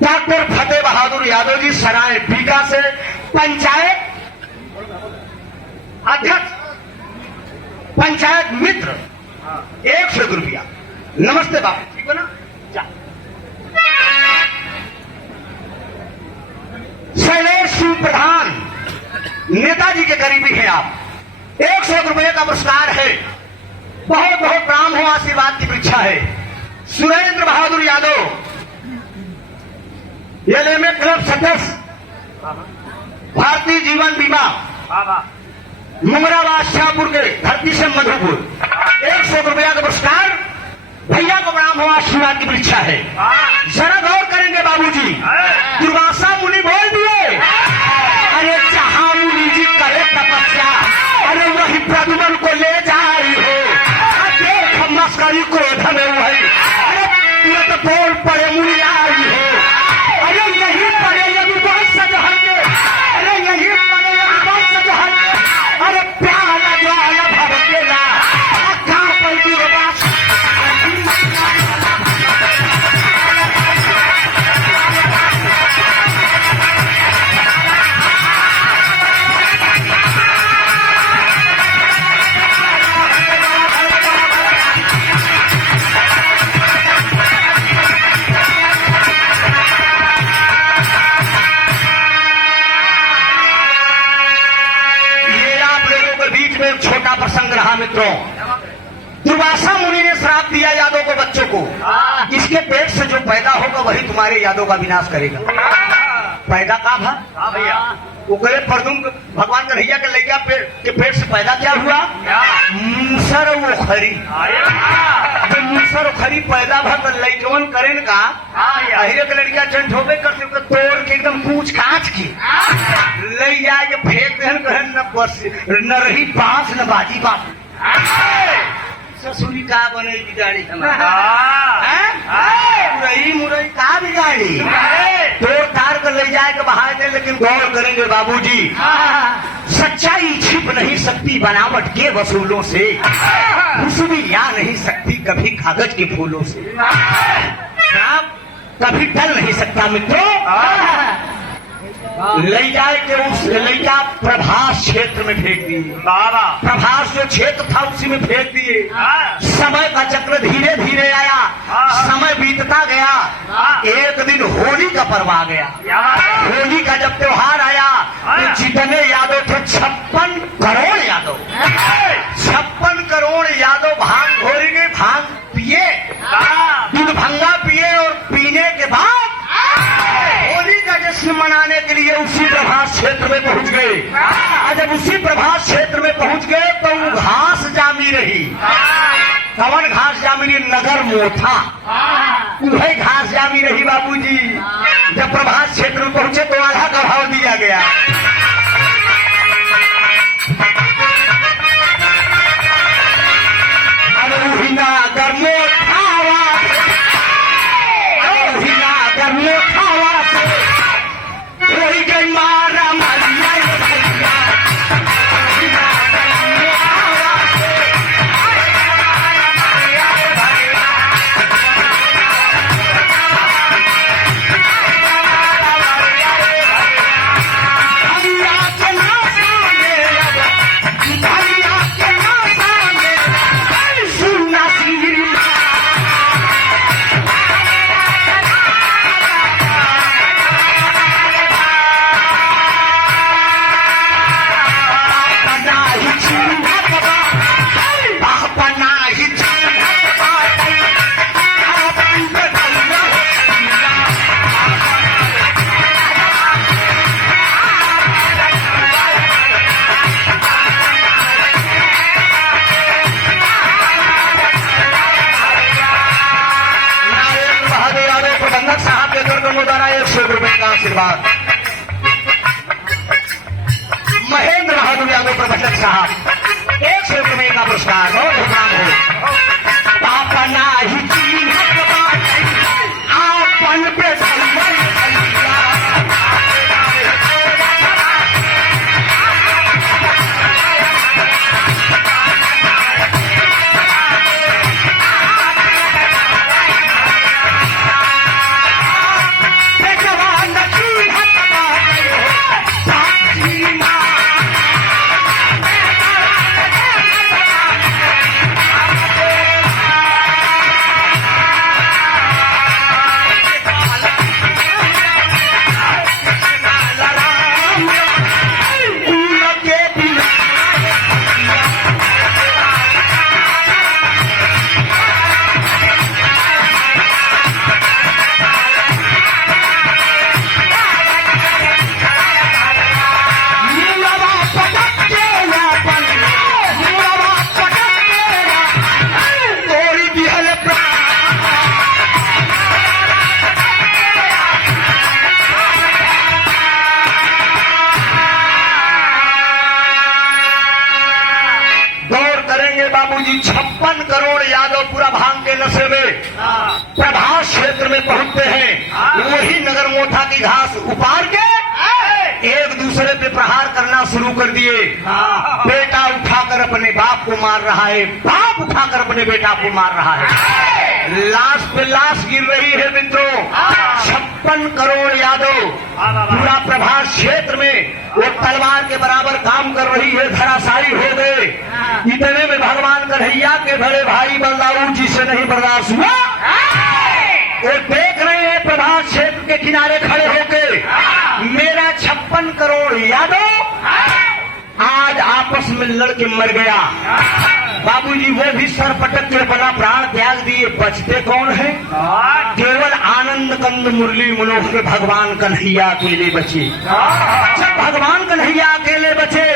डॉक्टर फतेह बहादुर यादव जी सराय बीका से पंचायत अध्यक्ष पंचायत मित्र 100 रुपया नमस्ते बाबू ठीक है ना जा शैलेश सिंह प्रधान नेताजी के करीबी हैं आप 100 रुपये का पुरस्कार है बहुत बहुत प्रणाम हो आशीर्वाद की परीक्षा है सुरेंद्र बहादुर यादव एलएमए क्लब सदस्य भारतीय जीवन बीमा मुंगराबाद शाहपुर के धरती से मधुपुर 100 रुपया का पुरस्कार भैया को प्रणाम हो आशीर्वाद की परीक्षा है जरा गौर करेंगे बाबूजी दुर्वासा मुनि बोल दिए अरे जहां मुनि जी करे तपस्या अरे वही प्रदुमन को ले जा रही हो देख मस्करी क्रोध में वही अरे तुरंत बोल पड़े मुनि आई हो अरे यही पड़े यदि बहुत सजहर के अरे मित्रों, दुर्वासा मुनि ने श्राप दिया यादव को बच्चों को, इसके पेट से जो पैदा होगा वही तुम्हारे यादव का विनाश करेगा। पैदा का भा भैया वो करे परदुम भगवान कन्हैया के लड़का के पेट से पैदा क्या हुआ? मूसर वो खरी। जब मूसर वो खरी पैदा भा तो लड़कवन करेन का अहिरे के लड़का चंट होबे करते तोड़ के एकदम पूछ काच के ले जाए के फेंक देन कहन न बस न रही बांस न बाजी बात ससुरी का बने बिगाड़ी मुरई मुरई का बिगाड़ी तोड़ तार कर ले जाए के बहा दे। लेकिन गौर करेंगे बाबूजी, सच्चाई छिप नहीं सकती बनावट के वसूलों से, खुशबू ला नहीं सकती कभी कागज के फूलों से, आप कभी टल नहीं सकता मित्रों। ले जाए के उस लड़का प्रभास क्षेत्र में फेंक दिए। बाबा प्रभास जो क्षेत्र था उसी में फेंक दिए। समय का चक्र धीरे धीरे आया, समय बीतता गया। एक दिन होली का पर्व आ गया। होली का जब त्योहार आया तो जितने यादव थे 56 करोड़ यादव, 56 करोड़ यादव भांग घोरेंगे, भांग पिए, दूध भंगा पिए और पीने के बाद होली का जश्न मनाने के लिए उसी प्रभास क्षेत्र में पहुंच गए। और जब उसी प्रभास क्षेत्र में पहुंच गए तो वो घास जामी रही। कवन घास जामी रही? नगर मोथा, वही घास जामी रही बाबूजी। जब प्रभास क्षेत्र में पहुंचे तो आधा का भाव दिया गया। अगर नगर मोथा मारा मारिया आशीर्वाद। महेंद्र बहादुर यादव प्रबंधक साहब 100 रुपये का पुरस्कार हो। नाम हो पापा नाही आपन पे बाबूजी 56 करोड़ यादव पूरा भांग के नशे में प्रभास क्षेत्र में पहुंचते हैं। वही नगर मोथा की घास उपाड़ के एक दूसरे पे प्रहार करना शुरू कर दिए। बेटा उठाकर अपने बाप को मार रहा है, बाप उठाकर अपने बेटा को मार रहा है। लाश पे लाश गिर रही है मित्रों। 56 करोड़ यादव पूरा प्रभास क्षेत्र में वो तलवार के बराबर काम कर रही है, धराशायी हो गए। इतने में भगवान कन्हैया के बड़े भाई बलदाऊ जी से नहीं बर्दाश्त हुआ। वो देख रहे हैं प्रभास क्षेत्र के किनारे खड़े होके मेरा 56 करोड़ यादव आज आपस में लड़के मर गया। बाबूजी वो भी सर पटक के अपना प्राण त्याग दिए, बचते कौन है? केवल आनंद कंद मुरली मनोहर भगवान कन्हैया अकेले बचे। जब भगवान कन्हैया अकेले बचे,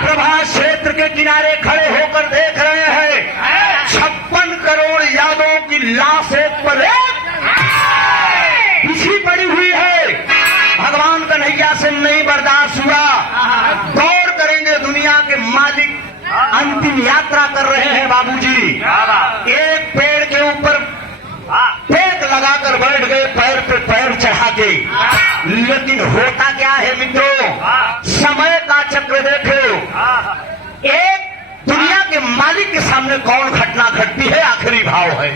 प्रभात क्षेत्र के किनारे खड़े होकर देख रहे हैं 56 करोड़ यादवों की लाश एक पर एक बिछी पड़ी हुई है। भगवान कन्हैया से नहीं बर्दाश्त हुआ। गौर करेंगे, दुनिया के मालिक अंतिम यात्रा कर रहे हैं बाबूजी। एक पेड़ के ऊपर टेक लगाकर बैठ गए, पैर पे पैर चढ़ा के। लेकिन होता क्या है मित्रों, समय का चक्र देखो। एक दुनिया के मालिक के सामने कौन घटना घटती है, आखिरी भाव है।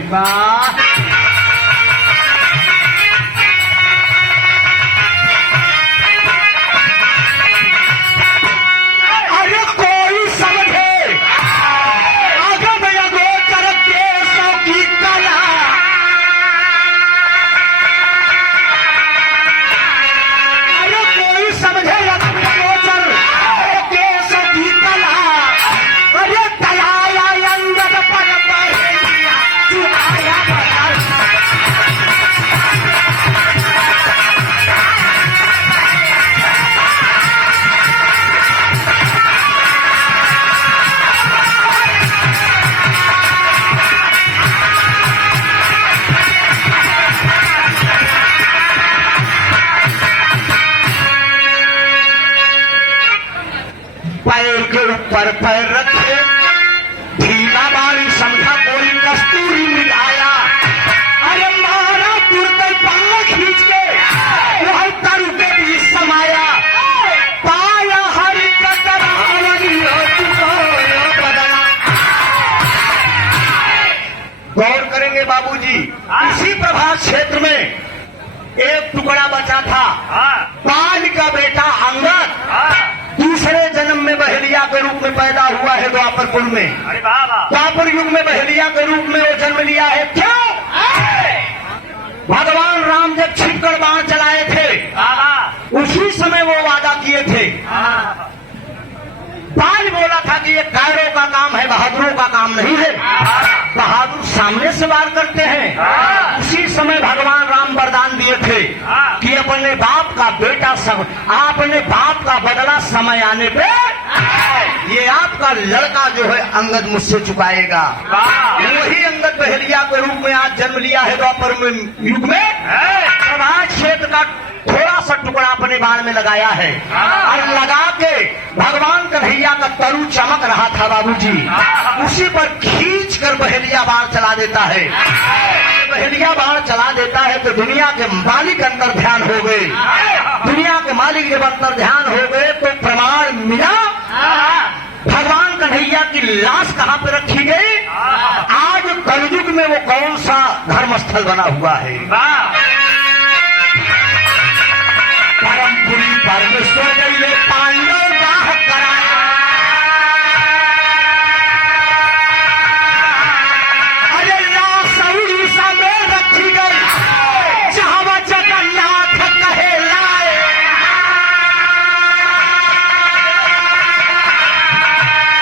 अरे कोई समझे अगम अगोचर केसों की कला, अरे कोई समझे अगम अगोचर केसों की कला। अरे तलाया अंगद पर चुराया पैर के ऊपर पैर रखे, ढीला बारी समझा कोई कस्तूरी मिलाया। अरे मारा तुरते पल्ला खींच के वह तरु के बीच समाया। पाया हरि कतरावनी हो चुका बदला। गौर करेंगे बाबूजी, इसी प्रभात क्षेत्र में एक टुकड़ा बचा था। पाल का बेटा अंगद दूसरे जन्म में बहेलिया के रूप में पैदा हुआ है द्वापर कुल में। द्वापर युग में बहेलिया के रूप में वो जन्म लिया है। क्यों? भगवान राम जब छिपकर बाण चलाए थे, उसी समय वो वादा किए थे। बाल बोला था कि ये कायरों का काम है, बहादुरों का काम नहीं है। बहादुर सामने से वार करते हैं। उसी समय भगवान राम वरदान दिए थे कि अपने बाप का बेटा सब, अपने बाप का बदला समय आने पे ये आपका लड़का जो है अंगद मुझसे चुकाएगा। वही अंगद बहेलिया के रूप में आज जन्म लिया है द्वापर युग में। प्रभात क्षेत्र का थोड़ा सा टुकड़ा अपने बाण में लगाया है और लगा के भगवान कन्हैया का तरु चमक रहा था बाबूजी, उसी पर खींच कर बहेलिया बाण चला देता है। बहेलिया बाण चला देता है तो दुनिया के मालिक अंतर ध्यान हो गए। दुनिया के मालिक जब अंतर ध्यान हो गए तो प्रमाण मिला। भगवान कन्हैया की लाश कहाँ पे रखी गई? आज कलयुग में वो कौन सा धर्मस्थल बना हुआ है? परमपुरी परमेश्वर गए पांडव दाह कराया। अरे लाश उड़ीसा में रखी गई जहां वह जगन्नाथ कहे लाए।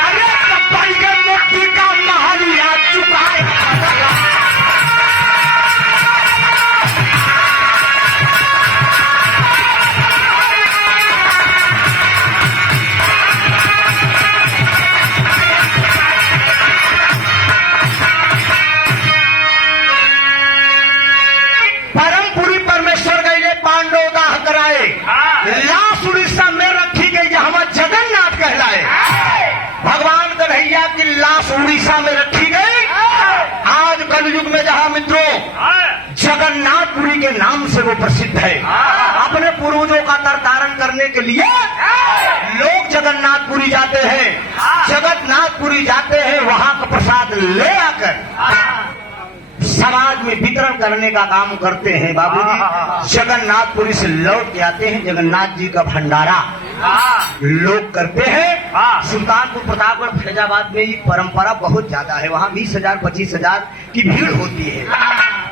अरे पड़ गए मुक्ति का महलिया चुकाया। लाश उड़ीसा में रखी गई जहां वह जगन्नाथ कहलाए। भगवान कन्हैया की लाश उड़ीसा में रखी गई। आज कलयुग में जहां मित्रों जगन्नाथपुरी के नाम से वो प्रसिद्ध है। अपने पूर्वजों का तरतारण करने के लिए लोग जगन्नाथपुरी जाते हैं। जगन्नाथपुरी जाते हैं, वहां का प्रसाद ले आकर समाज में वितरण करने का काम करते हैं बाबूजी। जगन्नाथपुरी से लौट के आते हैं, जगन्नाथ जी का भंडारा लोग करते हैं। सुल्तानपुर प्रतापगढ़ फैजाबाद में ये परंपरा बहुत ज्यादा है। वहाँ 20,000 25,000 की भीड़ होती है।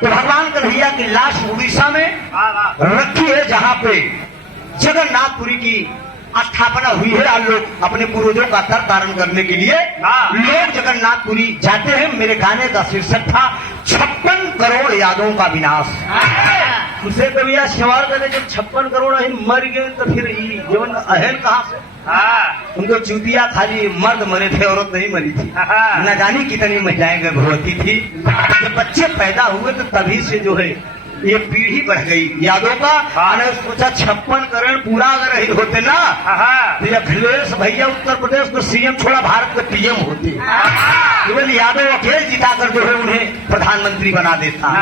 तो भगवान कन्हैया की लाश उड़ीसा में रखी है जहाँ पे जगन्नाथपुरी की स्थापना हुई है और लोग अपने पूर्वजों का तर धारण करने के लिए लोग जगन्नाथपुरी जाते हैं। मेरे गाने का शीर्षक था 56 करोड़ यादों का विनाश। उसे कभी सवाल करे जब 56 करोड़ अहिन मर गए तो फिर जीवन अहन कहाँ से? उनको चूतिया खाली मर्द मरे थे, औरत नहीं मरी थी। न जानी कितनी महिलाएं गर्भवती थी। जब बच्चे पैदा हुए तो तभी से जो है ये पीढ़ी बढ़ गई यादों का। मैंने सोचा 56 करोड़ पूरा अगर होते ना तो ये अखिलेश भैया उत्तर प्रदेश को सीएम छोड़ा भारत के पीएम होते। केवल यादव अकेले जिताकर जो है उन्हें प्रधानमंत्री बना देता।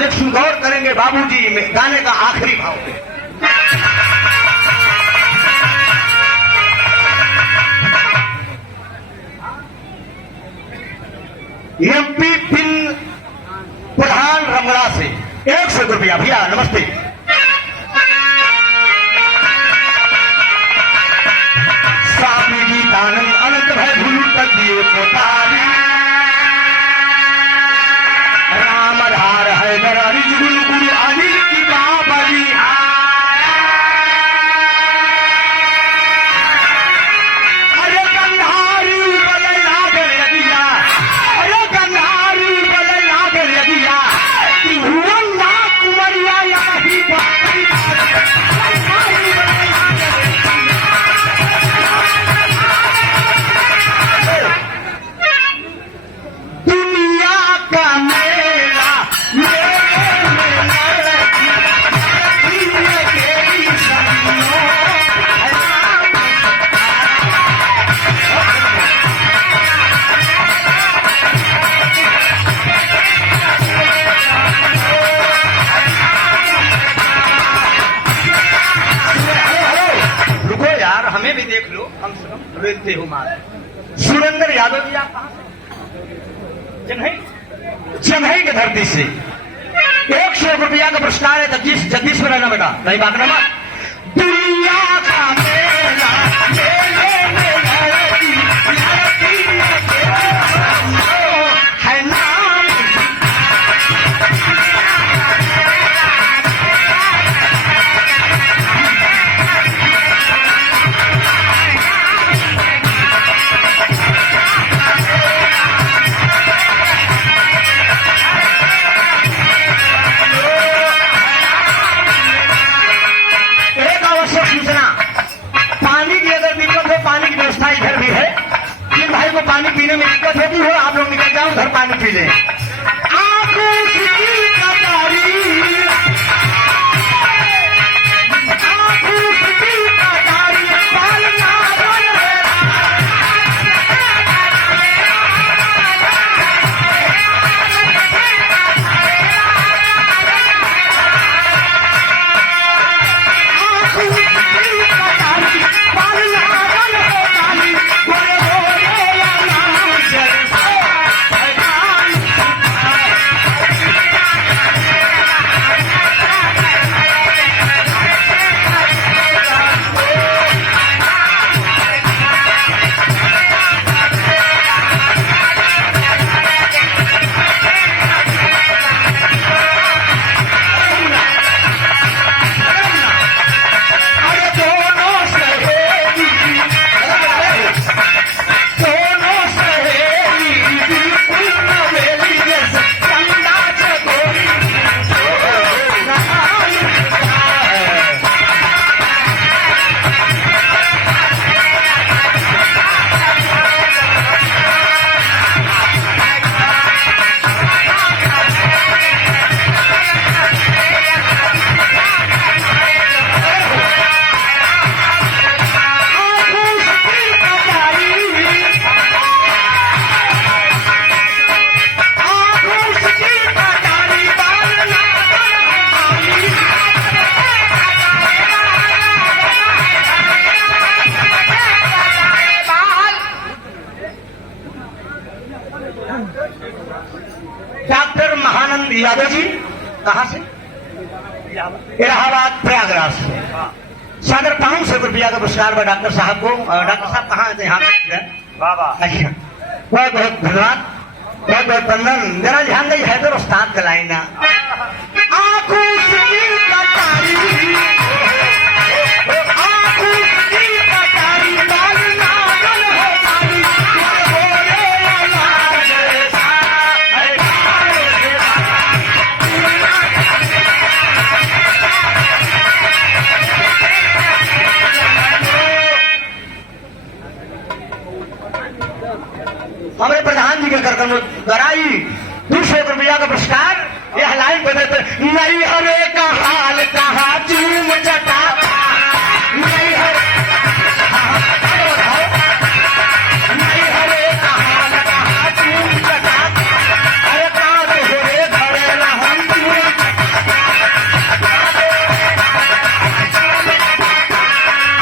लेकिन गौर करेंगे बाबूजी में गाने का आखिरी भाव पे। एमपी पिन प्रधान रमड़ा से 100 रुपया। भैया नमस्ते। स्वामी गीतानंद अनंत भय भूलू तक दिए पोतारी राम धार हैदर अनिज गुरु गुरु अनिल की बाबरी। अरे गंधारी बल लागर दिया, अरे गंधारी बल लागर दिया भुवन ना कुमरिया यही दुनिया का मेला हमें भी देख लो, हम सब रेलते हो मार। सुरेंद्र यादव जी आप कहां से? जंघई की धरती से 100 रुपया का पुरस्कार है। जगदीश में रहना बेटा, नहीं भागना मत। दुनिया का मेला है नाम पानी पीने में दिक्कत होती हो, आप लोग निकल जाओ उधर पानी पी लें। डॉक्टर महानंद यादव जी कहाँ से? इलाहाबाद प्रयागराज से। सादर 500 रुपया का पुरस्कार बा डॉक्टर साहब को। डॉक्टर साहब कहाँ थे? यहाँ अच्छा, बहुत बहुत धन्यवाद, बहुत बहुत वंदन। जरा ध्यान दे हैदर उस्ताद का लाइन ना आंखों से गराई 200 रुपया का पुरस्कार। यह लाइन पे देते, नहीं हरे का हाल कहा चूम चटा, नहीं हरे नहीं हरे का हाल कहा चूम चटा, अरे कांत हो रे धरे ना हम चूम चटा,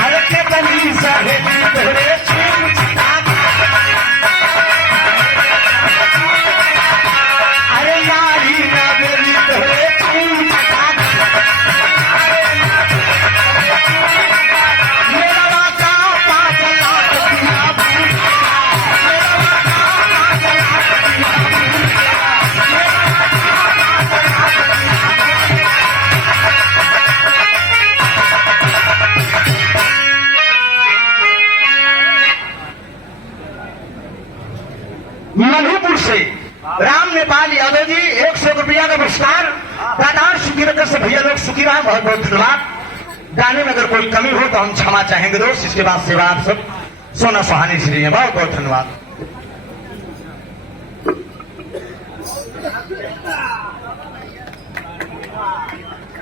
अरे कितनी सहेली तोरे चूम चटा, अरे नारी ना मेरी तोरे चूम चटा, मेरा वाका 5 लाख दिया भूखा, मेरा वाका 5 लाख दिया भूखा, मेरा वाका 5 लाख दिया भूखा। मधुपुर से राम नेपाल यादव जी 100 रुपया का पुरस्कार। दादार सुखी नगर से भैया लोग सुखी रहा, बहुत बहुत धन्यवाद। गाने में अगर कोई कमी हो तो हम क्षमा चाहेंगे दोस्त। इसके बाद सेवा आप सब सोना सुहानी श्री बहुत बहुत धन्यवाद।